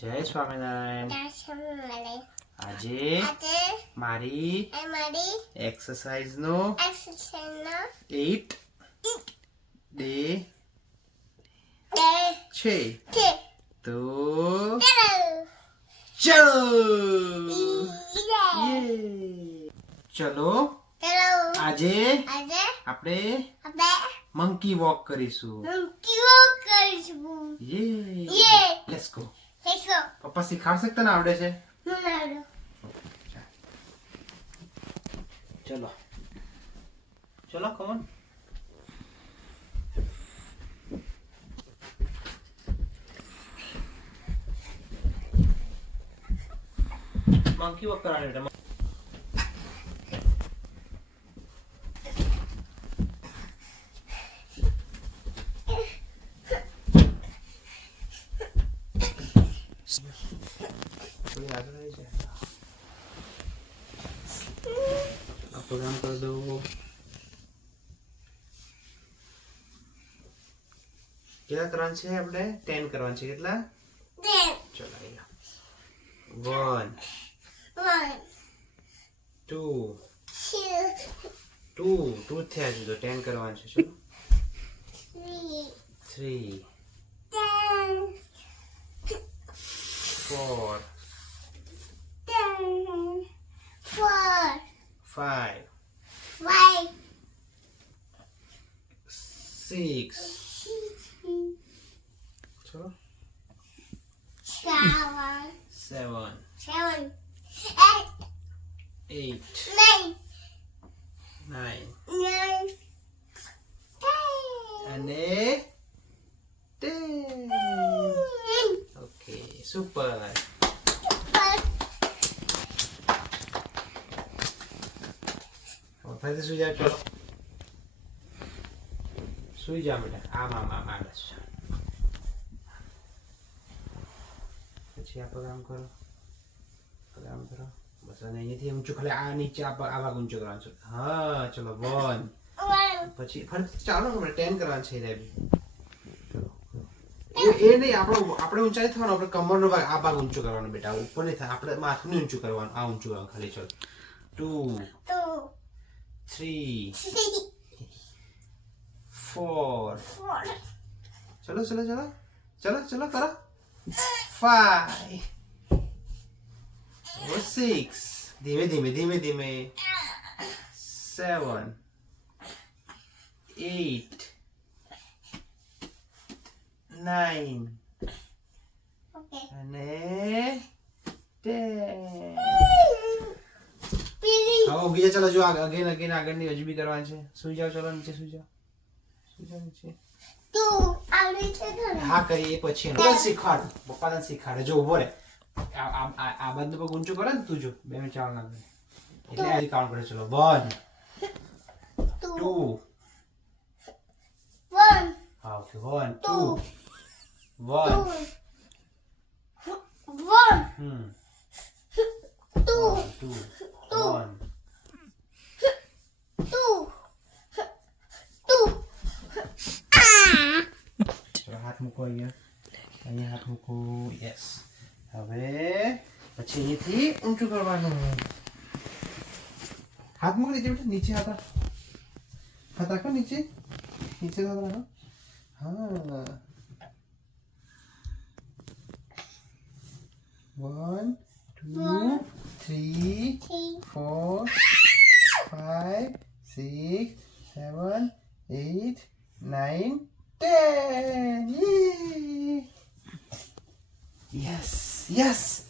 જય સ્વામિનારાયણ. આજે મારી એક્સરસાઇઝ નો 8 ડે છે. તો ચલો આજે આપણે મંકી વોક કરીશું. Let's go. પપ્પા શીખવાડશે તને આવડે છે? ચલો ચલો કમોન. મંકી વોક કરાવે. પ્રોગ્રામ કરી દો. કેટલા કરવાનું છે આપણે? 10 કરવાનું છે. કેટલા? 10. ચલો 1 2 થયા છે તો 10 કરવાનું છે. ચલો 3 4 5 6 ચલો 7 8 9 અને 10. Okay, super. ફરીથી સુઈ જાઓ. ચલો સુઈ જાઓ બેટા. આમ બસ. પછી આ પ્રોગ્રામ કરો બસ. અને અહીંયાથી ઊંચું ખાલી આ નીચે આ ભાગ ઊંચો કરવાનો છે. હા ચલો 1 પછી ફરી ચાલો આપણે 10 કરવાનું છે. એ નહીં, આપણે ઊંચાઈ થવાનું. આપણે કમરનો ભાગ આ ભાગ ઊંચો કરવાનો બેટા. ઉપર નહીં થાય. આપણે માથું નહીં ઊંચું કરવાનું. આ ઊંચું કરવાનું ખાલી. ચલો 2 3 4 ચલો કરો 5 6 ધીમે 7 8 9 અને 10. હવે બીજા ચલો જો અગેન આગળની હજુ બી કરવાની છે. સુઈ જાઓ. ચલો નીચે સુઈ જાઓ. નીચે. હા કરીએ પછી શીખવાડ. પપ્પા તને શીખવાડે. જો ઉભો રે. આ બધું પગ ઊંચું કરે ને તું. જો 2 મિનિટ ચાલ ના એટલે આ કાઉન્ટ કરે. ચલો 1 2 હા ઓકે 1 2 1 હાથ મૂકો. અહીંયા હાથ મૂકો. યસ. હવે પછી અહીંથી ઊંચું કરવાનું. હાથ મૂકો નીચે. હાથ રાખો નીચે. હાથ રાખો. હા 1 2 3 4 5 6 7 8 9 10. Yes.